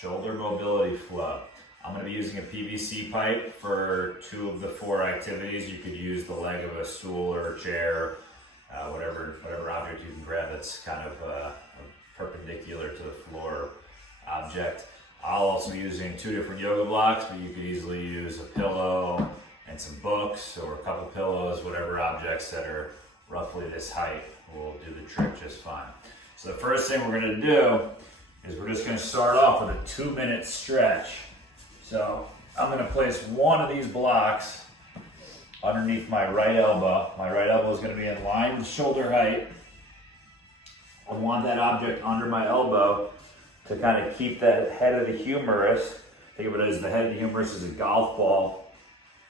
shoulder mobility flow. I'm going to be using a PVC pipe for 2 of the 4 activities. You could use the leg of a stool or a chair, whatever object you can grab that's kind of perpendicular to the floor object. I'll also be using 2 different yoga blocks, but you could easily use a pillow and some books or a couple pillows, whatever objects that are roughly this height will do the trick just fine. So the first thing we're going to do is we're just going to start off with a 2-minute stretch. So I'm going to place one of these blocks underneath my right elbow. My right elbow is going to be in line with shoulder height. I want that object under my elbow to kind of keep that head of the humerus. Think of it as the head of the humerus is a golf ball.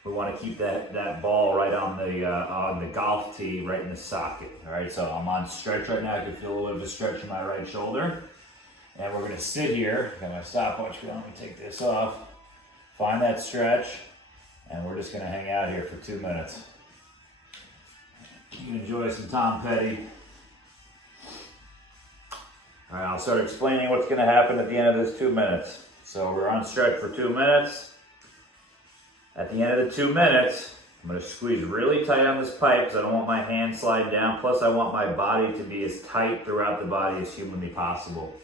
We want to keep that ball right on the golf tee, right in the socket. All right, so I'm on stretch right now. I can feel a little bit of a stretch in my right shoulder. And we're going to sit here. Got my stopwatch going. Let me take this off. Find that stretch. And we're just going to hang out here for 2 minutes. You can enjoy some Tom Petty. All right, I'll start explaining what's going to happen at the end of this 2 minutes. So we're on stretch for 2 minutes. At the end of the 2 minutes, I'm going to squeeze really tight on this pipe because I don't want my hand sliding down. Plus, I want my body to be as tight throughout the body as humanly possible.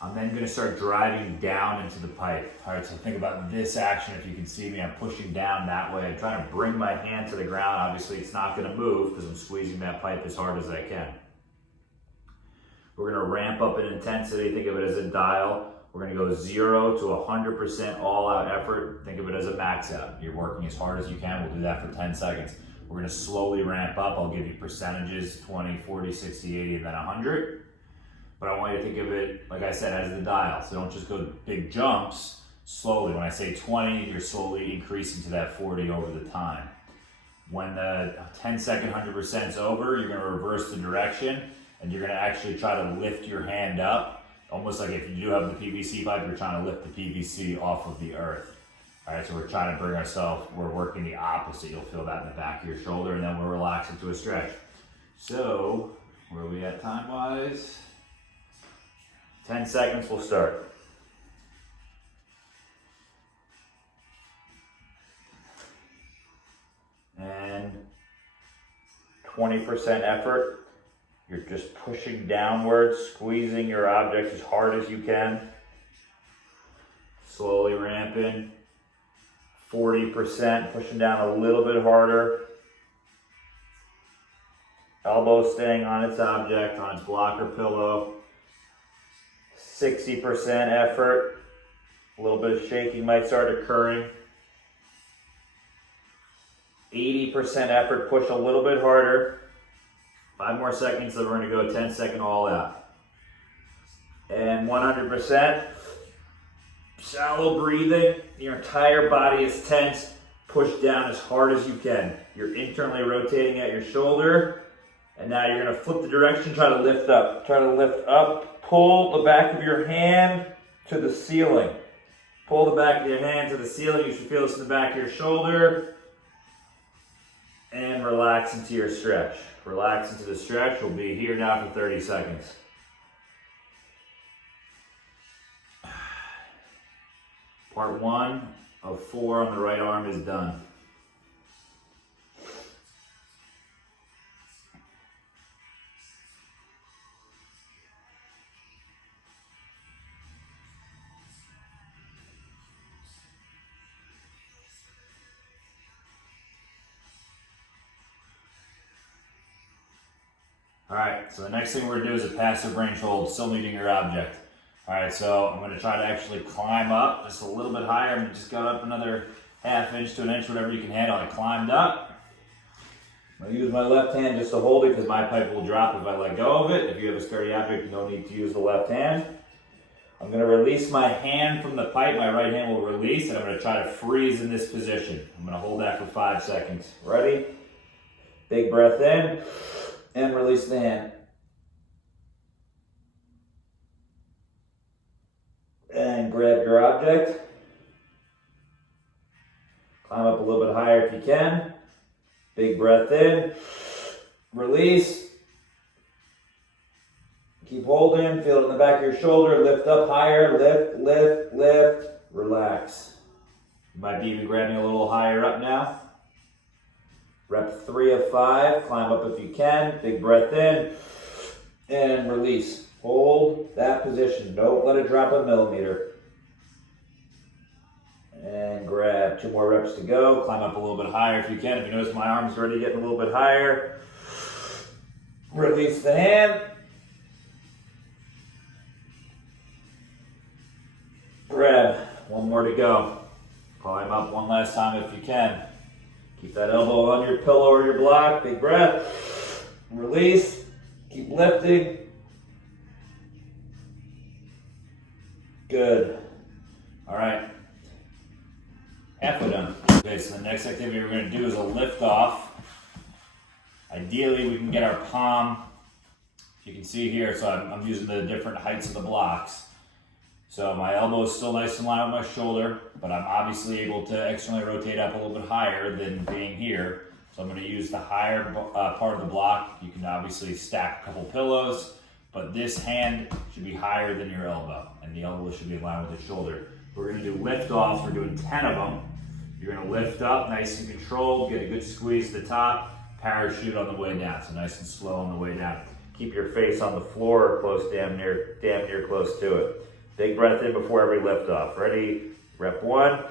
I'm then going to start driving down into the pipe. All right, so think about this action. If you can see me, I'm pushing down that way. I'm trying to bring my hand to the ground. Obviously, it's not going to move because I'm squeezing that pipe as hard as I can. We're going to ramp up in intensity. Think of it as a dial. We're going to go 0 to 100% all-out effort. Think of it as a max out. You're working as hard as you can. We'll do that for 10 seconds. We're going to slowly ramp up. I'll give you percentages, 20, 40, 60, 80, and then 100. But I want you to think of it, like I said, as the dial. So don't just go big jumps. Slowly. When I say 20, you're slowly increasing to that 40 over the time. When the 10-second 100% is over, you're going to reverse the direction, and you're going to actually try to lift your hand up. Almost like if you do have the PVC pipe, you're trying to lift the PVC off of the earth. All right, so we're trying to bring ourselves, we're working the opposite. You'll feel that in the back of your shoulder, and then we're relaxing to a stretch. So, where are we at time-wise? 10 seconds, we'll start. And 20% effort. You're just pushing downwards, squeezing your object as hard as you can. Slowly ramping. 40%, pushing down a little bit harder. Elbow staying on its object, on its block or pillow. 60% effort. A little bit of shaking might start occurring. 80% effort, push a little bit harder. 5 more seconds, so we're going to go 10-second all out. And 100%. Shallow breathing. Your entire body is tense. Push down as hard as you can. You're internally rotating at your shoulder. And now you're going to flip the direction, try to lift up. Try to lift up. Pull the back of your hand to the ceiling. Pull the back of your hand to the ceiling. You should feel this in the back of your shoulder. And relax into your stretch. Relax into the stretch. We'll be here now for 30 seconds. Part 1 of 4 on the right arm is done. All right, so the next thing we're going to do is a passive range hold, still needing your object. All right, so I'm going to try to actually climb up just a little bit higher. I'm going to just go up another ½ inch to an inch, whatever you can handle. I climbed up. I'm going to use my left hand just to hold it because my pipe will drop if I let go of it. If you have a sturdy object, you don't need to use the left hand. I'm going to release my hand from the pipe. My right hand will release, and I'm going to try to freeze in this position. I'm going to hold that for 5 seconds. Ready? Big breath in. And release the hand. And grab your object. Climb up a little bit higher if you can. Big breath in. Release. Keep holding, feel it in the back of your shoulder, lift up higher, lift, lift, lift, relax. You might be even grabbing a little higher up now. Rep 3 of 5, climb up if you can, big breath in, and release. Hold that position, don't let it drop a millimeter. And grab 2 more reps to go, climb up a little bit higher if you can. If you notice my arm's already getting a little bit higher, release the hand. Grab 1 more to go. Climb up 1 last time if you can. Keep that elbow on your pillow or your block. Big breath. Release. Keep lifting. Good. All right. Halfway done. Okay, so the next activity we're going to do is a lift off. Ideally, we can get our palm, if you can see here, so I'm using the different heights of the blocks. So my elbow is still nice and line with my shoulder, but I'm obviously able to externally rotate up a little bit higher than being here. So I'm going to use the higher part of the block. You can obviously stack a couple pillows, but this hand should be higher than your elbow, and the elbow should be in line with the shoulder. We're going to do lift offs. We're doing 10 of them. You're going to lift up, nice and controlled, get a good squeeze at the top, parachute on the way down, so nice and slow on the way down. Keep your face on the floor or close, damn near close to it. Big breath in before every lift off. Ready? Rep 1.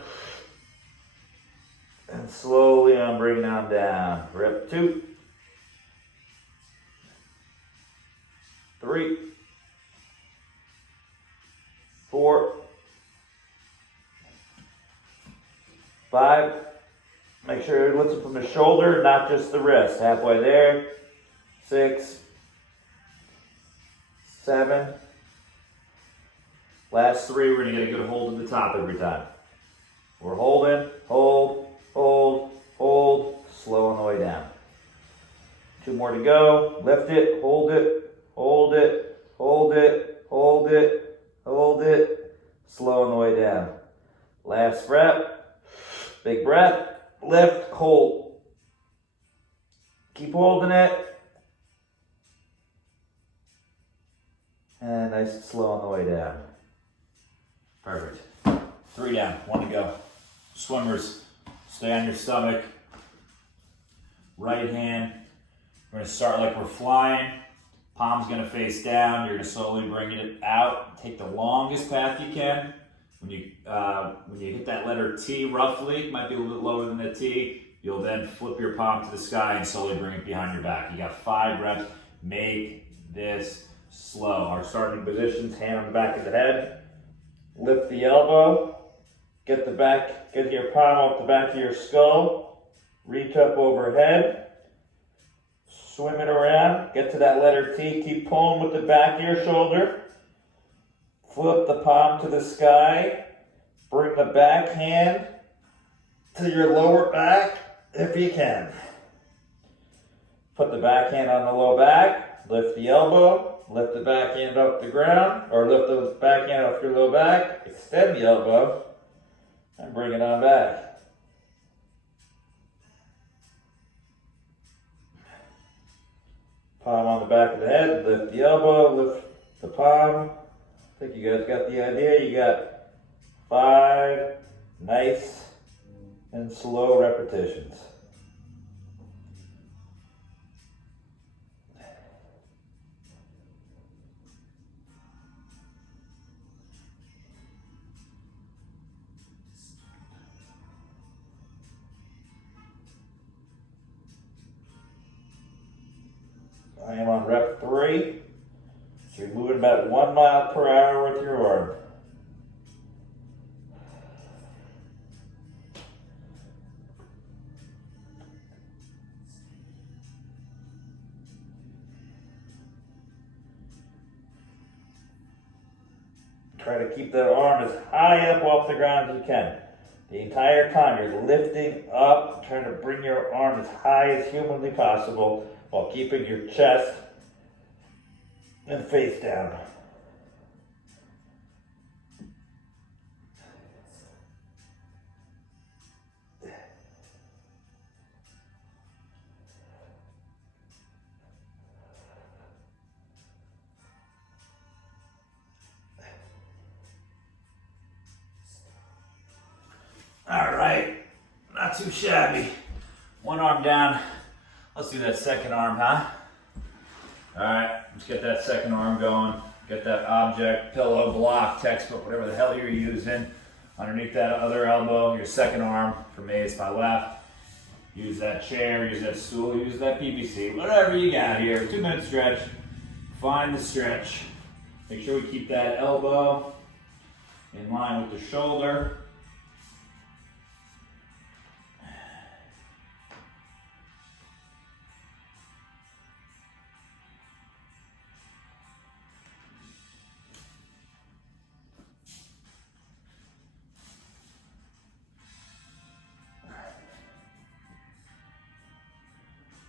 And slowly I'm bringing on down. Rep 2. 3. 4. 5. Make sure you're lifting from the shoulder, not just the wrist. Halfway there. 6. 7. Last 3, we're going to get a good hold at the top every time. We're holding, hold, hold, hold, slow on the way down. 2 more to go. Lift it, hold it, hold it, hold it, hold it, hold it, slow on the way down. Last rep, big breath, lift, hold. Keep holding it. And nice and slow on the way down. Perfect. 3 down, 1 to go. Swimmers, stay on your stomach. Right hand, we're gonna start like we're flying. Palm's gonna face down. You're gonna slowly bring it out. Take the longest path you can. When you hit that letter T roughly, might be a little bit lower than the T, you'll then flip your palm to the sky and slowly bring it behind your back. You got 5 reps. Make this slow. Our starting positions, hand on the back of the head. Lift the elbow, get your palm off the back of your skull, reach up overhead, swim it around, get to that letter T, keep pulling with the back of your shoulder, flip the palm to the sky, bring the back hand to your lower back if you can. Put the back hand on the low back, lift the elbow, lift the back hand off the ground, or lift the back hand off your low back, extend the elbow, and bring it on back. Palm on the back of the head, lift the elbow, lift the palm. I think you guys got the idea. You got 5 nice and slow repetitions. I am on rep 3. So you're moving about 1 mile per hour with your arm. Try to keep that arm as high up off the ground as you can. The entire time you're lifting up, trying to bring your arm as high as humanly possible while keeping your chest and face down. not too shabby. One arm down. Let's do that second arm, huh? All right, let's get that second arm going. Get that object, pillow, block, textbook, whatever the hell you're using. Underneath that other elbow, your second arm. For me, it's my left. Use that chair, use that stool, use that PVC, whatever you got here. 2 minute stretch. Find the stretch. Make sure we keep that elbow in line with the shoulder.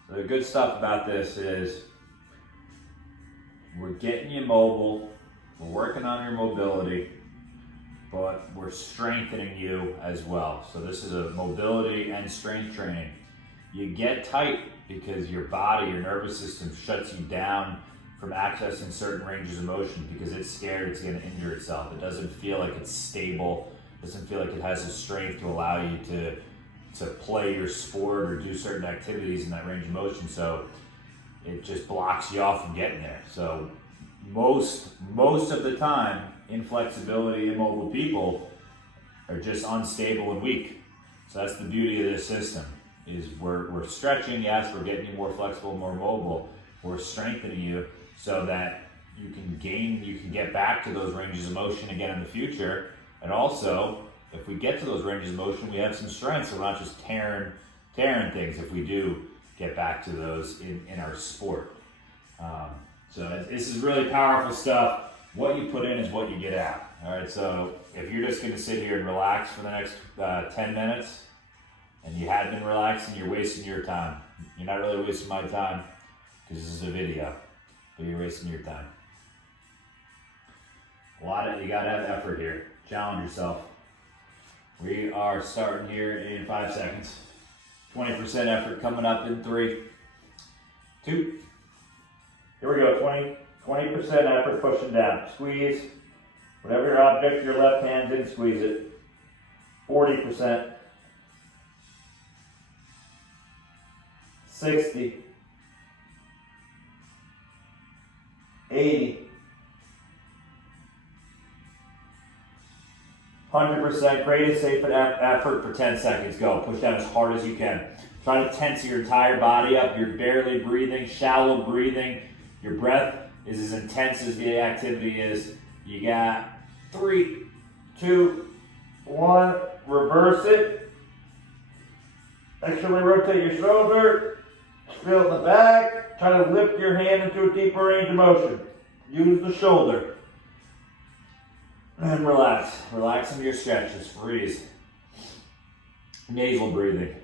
So the good stuff about this is we're getting you mobile, we're working on your mobility, but we're strengthening you as well. So this is a mobility and strength training. You get tight because your body, your nervous system shuts you down from accessing certain ranges of motion because it's scared it's going to injure itself. It doesn't feel like it's stable, doesn't feel like it has the strength to allow you to play your sport or do certain activities in that range of motion. So it just blocks you off from getting there. So most of the time, inflexibility, immobile people are just unstable and weak. So that's the beauty of this system, is we're stretching, yes, we're getting you more flexible, more mobile. We're strengthening you so that you can get back to those ranges of motion again in the future. And also, if we get to those ranges of motion, we have some strength, so we're not just tearing things if we do get back to those in our sport. So this is really powerful stuff. What you put in is what you get out. All right, so if you're just gonna sit here and relax for the next 10 minutes, and you had been relaxing, you're wasting your time. You're not really wasting my time, because this is a video, but you're wasting your time. You gotta have effort here. Challenge yourself. We are starting here in 5 seconds. 20% effort coming up in 3, 2. Here we go, 20% effort pushing down. Squeeze. Whatever your object, your left hand's in, squeeze it. 40%. 60. 80. 100%, create a safe effort for 10 seconds. Go, push down as hard as you can. Try to tense your entire body up. You're barely breathing, shallow breathing. Your breath is as intense as the activity is. You got 3, 2, 1, reverse it. Actually rotate your shoulder, feel in the back. Try to lift your hand into a deeper range of motion. Use the shoulder. And relax. Relax into your stretches. Freeze. Nasal breathing.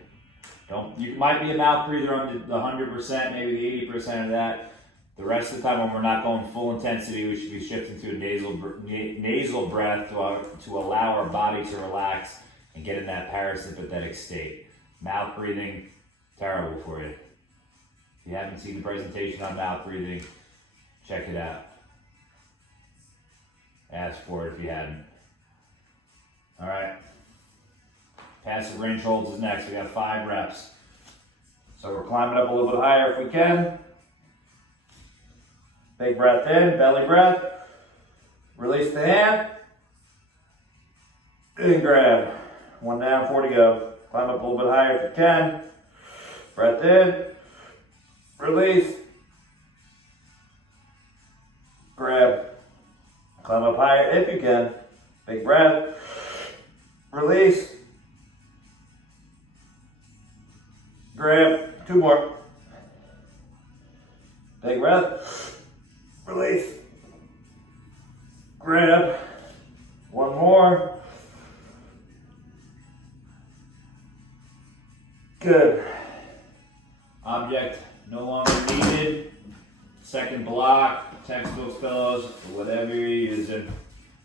You might be a mouth breather on the 100%, maybe the 80% of that. The rest of the time, when we're not going full intensity, we should be shifting to a nasal breath to allow our body to relax and get in that parasympathetic state. Mouth breathing, terrible for you. If you haven't seen the presentation on mouth breathing, check it out. Ask for it if you hadn't. All right. Passive range holds is next. We got 5 reps. So we're climbing up a little bit higher if we can. Big breath in, belly breath. Release the hand. And grab. 1 down, 4 to go. Climb up a little bit higher if you can. Breath in. Release. Grab. Climb up higher if you can. Big breath. Release. Grab. 2 more. Big breath. Release. Grab. 1 more. Good. Object no longer needed. Second block, textbooks, pillows, whatever you're using.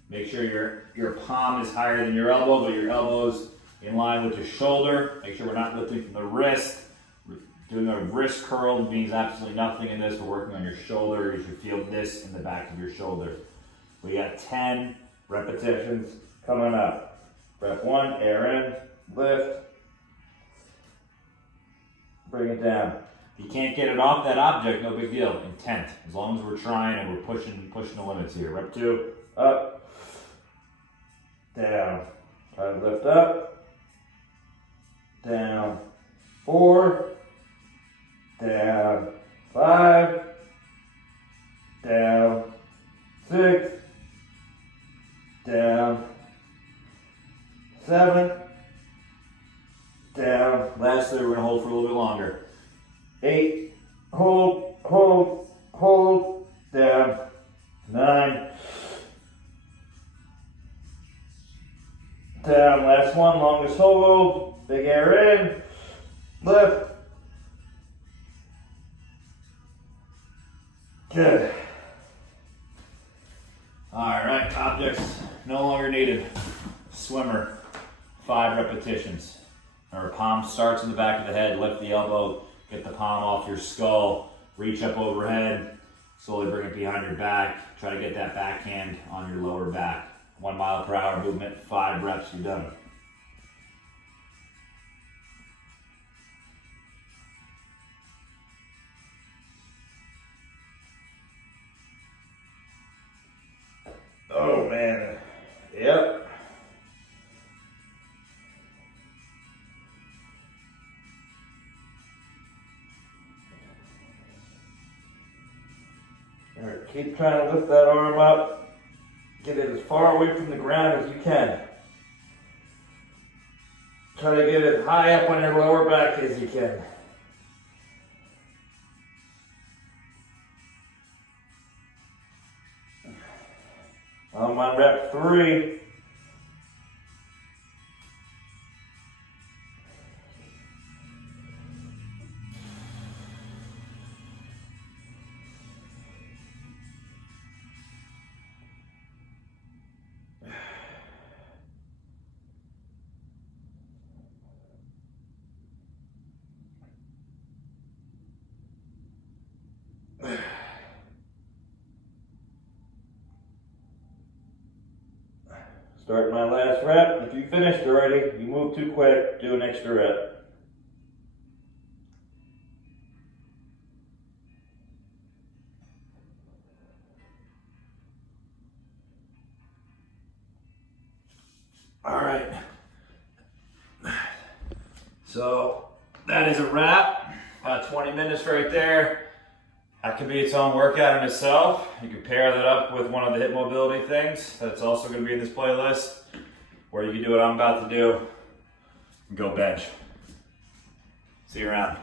Make sure your palm is higher than your elbow, but your elbow's in line with your shoulder. Make sure we're not lifting from the wrist. Doing a wrist curl means absolutely nothing in this. We're working on your shoulder. You should feel this in the back of your shoulder. We got 10 repetitions coming up. Rep 1, air in, lift. bring it down. If you can't get it off that object, no big deal. Intent, as long as we're trying and we're pushing the limits here. Rep 2, up, down. Try to lift up, down, 4, down, 5, down, 6, down, 7, down. Lastly, we're going to hold for a little bit longer. 8, hold, hold, hold, down. 9, down. Last one, longest hold. Big air in, lift. Good. All right, objects no longer needed. Swimmer, 5 repetitions. Remember, palm starts in the back of the head, lift the elbow, get the palm off your skull, reach up overhead, slowly bring it behind your back, try to get that backhand on your lower back. 1 mile per hour movement, 5 reps, you're done. Oh man, yep. All right, keep trying to lift that arm up. Get it as far away from the ground as you can. Try to get it high up on your lower back as you can. I'm on rep 3. Starting my last rep. If you finished already, you move too quick, do an extra rep. All right. So that is a wrap. 20 minutes right there. That could be its own workout in itself. You can pair that up with one of the hip mobility things that's also going to be in this playlist. Or you can do what I'm about to do and go bench. See you around.